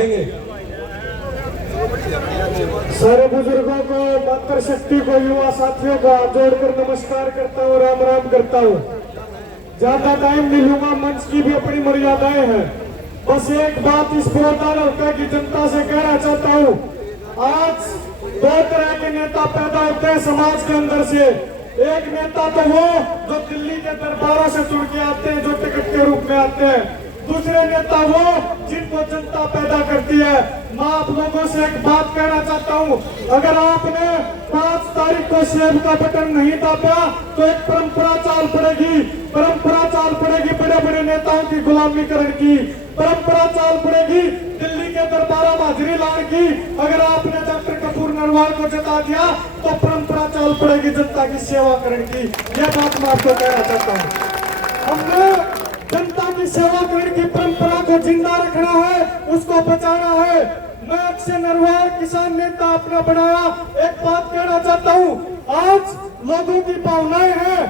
रखेंगे। सारे बुजुर्गों को, मातृशक्ति को, युवा साथियों को हाथ जोड़कर नमस्कार करता हूँ, राम राम करता हूँ। ज्यादा टाइम नहीं लूंगा, मंच की भी अपनी मर्यादाएं हैं। बस एक बात इस बोलदार हल्का की जनता से कहना चाहता हूँ, आज दो तरह के नेता पैदा होते हैं समाज के अंदर से। एक नेता तो वो जो दिल्ली के दरबारों से जुड़ के आते हैं, जो टिकट के रूप में आते हैं। दूसरे नेता वो जिनको जनता पैदा करती है। मैं आप लोगों से एक बात कहना चाहता हूँ, अगर आपने 5 तारीख को सेब का बटन नहीं दाबा तो एक परंपरा चाल पड़ेगी। परंपरा चाल पड़ेगी बड़े बड़े नेताओं की गुलामीकरण की। परंपरा चाल पड़ेगी दिल्ली के दरबारा में हाजिरी लाने की। अगर आपने डॉक्टर कपूर नरवाल को जिता दिया तो परंपरा चाल पड़ेगी जनता की सेवा करने की। यह बात मैं आपको कहना चाहता हूँ। हमने जनता की सेवा करने की परंपरा को जिंदा रखना है, उसको बचाना है। मैं अक्षय नरवाल किसान नेता अपना बनाया। एक बात कहना चाहता हूँ, आज लोगों की भावनाएं हैं,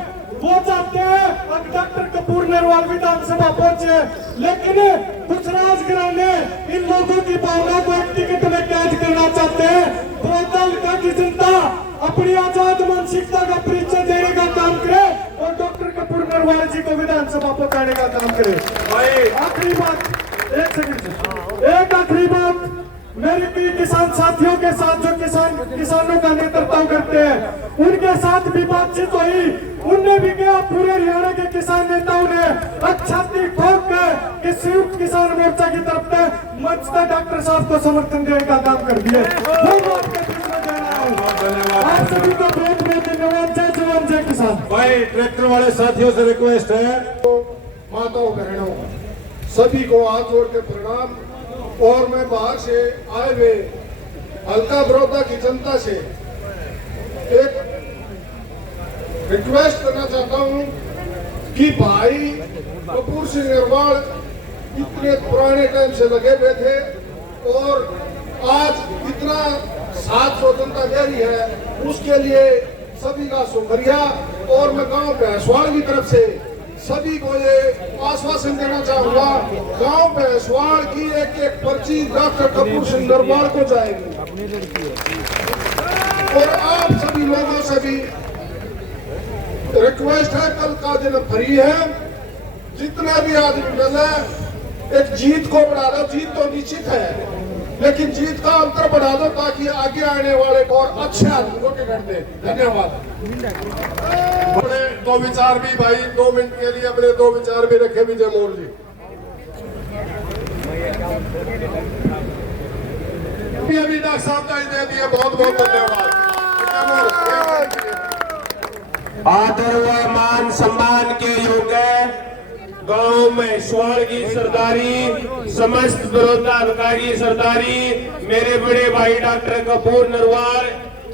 वो चाहते हैं अब डॉक्टर कपूर नरवाल विधानसभा पहुंचे, लेकिन कुछ राजघराने इन लोगों की भावना को एक टिकट में कैद करना चाहते हैं। हल्का की जनता अपनी आजाद मानसिकता का परिचय देने का काम करे और डॉक्टर कपूर नरवाल जी को विधानसभा पहुंचाने का काम करे। आखिरी बात, एक सेकंड, एक आखिरी बात, मेरे किसान साथियों के साथ जो किसानों का नेतृत्व करते हैं उनके साथ भी बातचीत हुई। उनने भी कहा, पूरे हरियाणा के किसान नेताओं ने छाती ठोक के संयुक्त किसान मोर्चा की तरफ से मंच तक डॉक्टर साहब को समर्थन देने का काम कर दिए। वो आपके बीच में कहना है। आप सभी को बहुत बहुत धन्यवाद। जय जवान जय किसान। भाई ट्रैक्टर वाले साथियों से रिक्वेस्ट है, माताओं बहनों सभी को हाथ जोड़ के प्रणाम। और मैं बाहर से आए हुए हल्का बड़ौदा की जनता से एक रिक्वेस्ट करना चाहता हूं कि भाई कपूर सिंह नरवाल इतने पुराने टाइम से लगे हुए थे और आज इतना साथ स्वतंत्रता दे रही है, उसके लिए सभी का शुक्रिया। और मैं गांव भैंसवाल की तरफ से सभी को ये आश्वासन देना चाहूंगा, गांव भैंसवाल की एक एक पर्ची डॉक्टर कपूर सिंह नरवाल को जाएगी। और आप सभी लोगों से भी रिक्वेस्ट है, कल का दिन फ्री है, जितने भी आदमी मिले एक जीत को बढ़ा दो। जीत तो निश्चित है, लेकिन जीत का अंतर बढ़ा दो ताकि आगे आने वाले को और अच्छे आदमी को टिकट दे। धन्यवाद। अपने दो विचार भी भाई 2 मिनट के लिए अपने 2 विचार भी रखे विजय मोर जी। अभी डॉक्टर साहब का दे दिए, बहुत बहुत धन्यवाद। आदर व मान सम्मान के योग्य गांव में स्वाल की सरदारी, समस्त बड़ौदा हल्का की सरदारी, मेरे बड़े भाई डॉक्टर कपूर नरवाल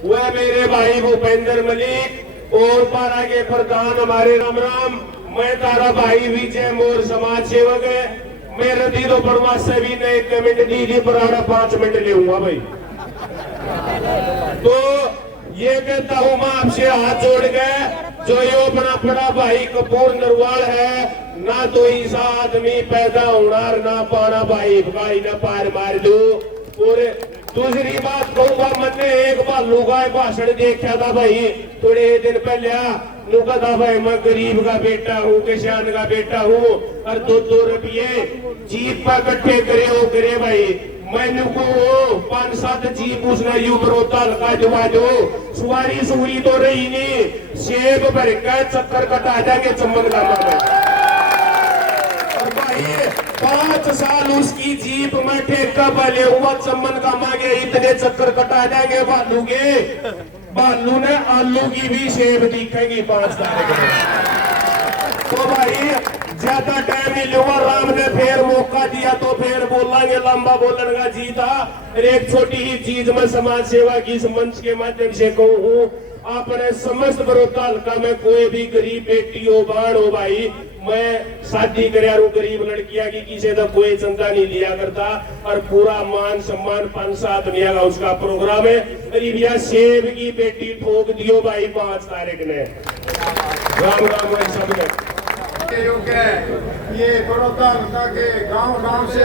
व मेरे भाई भूपेंद्र मलिक और पारा के प्रधान हमारे राम राम। मैं तारा भाई विजय मोर समाज सेवक है। मैं रदी तो परवा से भी ने 1 मिनट दी पर 5 मिनट लूंगा भाई। तो ये कहता हूं मैं आपसे हाथ जोड़ के, जो ये अपना बड़ा भाई कपूर नरवाल है, ना तो ऐसा आदमी पैदा होना ना पाना भाई भाई ना पार मार दो। और दूसरी बात कहूंगा, मैंने एक बार लुगा भाषण देखा था भाई थोड़े दिन पहले। लुगा था भाई, मैं गरीब का बेटा हूँ, किसान का बेटा हूँ, और 2-2 रुपये जीप पर इकट्ठे करे भाई। मैंने को 5-7 जीप उसने यू बड़ौदा हल्का जुआ दो, सवारी सुई तो रही नहीं, सेब भर के चक्कर कटा जाएंगे चम्मन गामा में। और भाई 5 साल उसकी जीप में ठेका पले हुआ चम्मन गामा के, इतने चक्कर कटा जाएंगे भालू के। भालू ने आलू की भी सेब दिखेगी 5 तारीख में। तो भाई ज्यादा टाइम नहीं लूंगा, राम ने फिर मौका दिया तो फिर बोलेंगे, लंबा बोलने का जीता। एक छोटी ही चीज में समाज सेवा की इस मंच के माध्यम से कहूँ, अपने समस्त बड़ौदा हल्का में कोई भी गरीब बेटी हो, बाढ़ हो भाई, मैं शादी कर गरीब लड़कियां की किसी का कोई चंदा नहीं लिया करता, और पूरा मान सम्मान 5-7 दुनिया का उसका प्रोग्राम है। गरीबिया सेब की बेटी ठोक दियो भाई 5 तारीख ने। राम राम भाई सब ने। योग्य ये बड़ौदा के गांव से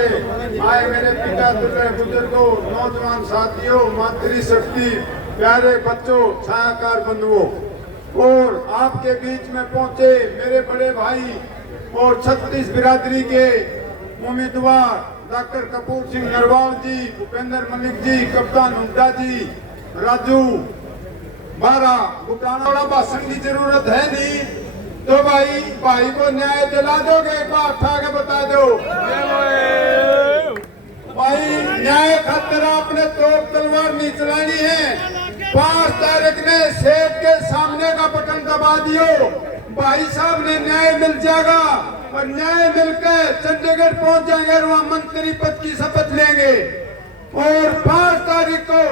आए मेरे पिता तुल्य बुजुर्गों, नौजवान साथियों, मातृशक्ति, प्यारे बच्चों, छायाकार बंधुओं और आपके बीच में पहुंचे मेरे बड़े भाई और छत्तीस बिरादरी के उम्मीदवार डॉक्टर कपूर सिंह नरवाल जी, भूपेंद्र मलिक जी, कप्तान हुड्डा जी, राजू बारा बुटाना। थोड़ा भाषण की जरूरत है नहीं तो भाई को न्याय दिला दोगे? एक बार उठा के बता दो भाई, न्याय खातिर आपने तोप तलवार नहीं चलानी है। 5 तारीख ने सेठ के सामने का बटन दबा दियो, भाई साहब ने न्याय मिल जाएगा और न्याय मिलकर चंडीगढ़ पहुंच जाएंगे और वहां मंत्री पद की शपथ लेंगे। और 5 तारीख को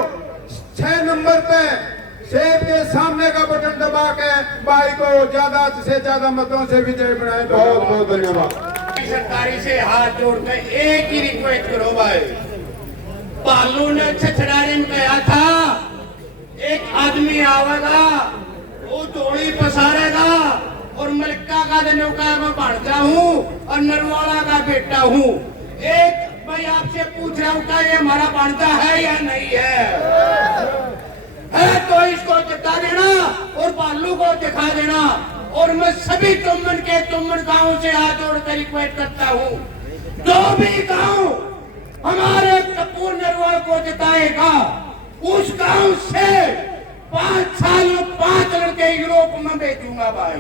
6 नंबर पे सेठ के सामने का बटन दबा के भाई को ज्यादा से ज्यादा मतों से विजय बनाए। बहुत बहुत धन्यवाद। सरकारी से हाथ जोड़कर एक ही रिक्वेस्ट करो भाई, पालू ने छछड़ाने में कहा था एक आदमी आवेगा वो चोरी पसारेगा और मलिका का दिनों का मैं भांजा हूँ और नरवाला का बेटा हूँ। एक भाई आपसे पूछ रहा हूँ क्या ये हमारा भांजा है या नहीं है तो इसको दिखा देना और बालू को दिखा देना। और मैं सभी तुमन गांव से हाथ जोड़कर रिक्वेस्ट करता हूँ, जो भी गांव हमारे कपूर नरवाल को जिताएगा उस गांव से 5 साल में 5 लड़के यूरोप में भेजूंगा भाई।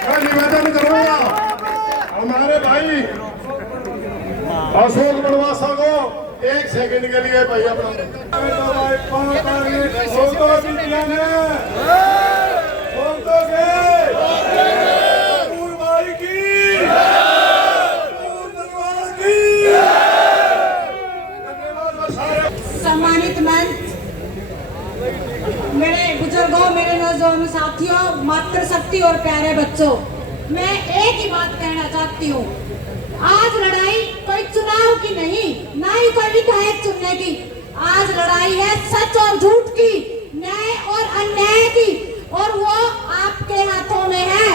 मैं निवेदन करूंगा हमारे भाई अशोक बनवासा को 1 सेकंड के लिए भाई अपना सम्मानित मंच, मेरे बुजुर्गों, मेरे नौजवान साथियों, मातृशक्ति और प्यारे बच्चों, मैं एक ही बात कहना चाहती हूँ। आज लड़ाई कोई चुनाव की नहीं, ना ही कोई विधायक चुनने की। आज लड़ाई है सच और झूठ की, न्याय और अन्याय की, और वो आपके हाथों में है।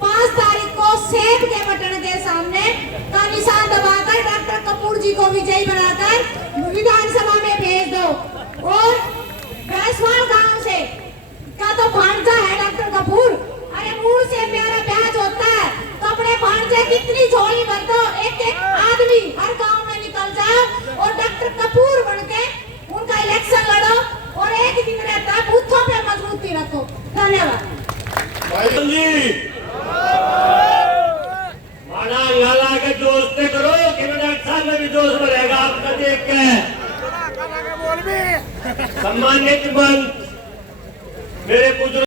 5 तारीख को सेब के बटन के सामने का निशान दबाकर डॉक्टर कपूर जी को विजयी बनाकर विधानसभा में भेज दो। और बैसवाल गांव से का तो भांजा है डॉक्टर कपूर, अरे मूल से प्यारा प्याज होता है, कपड़े भांजे कितनी झोली भर दो, एक आदमी हर गांव में निकल जाओ और डॉक्टर कपूर बनके उनका इलेक्शन लड़ो और एक दिन रहता बूथों पे मजबूती रखो। धन्यवाद जी। माना लाला के दोस्त करो कि मैं डॉक्टर साहब में भी दोस्त रहेगा आपका देख के। सम्मानित मंच, मेरे बुजुर्ग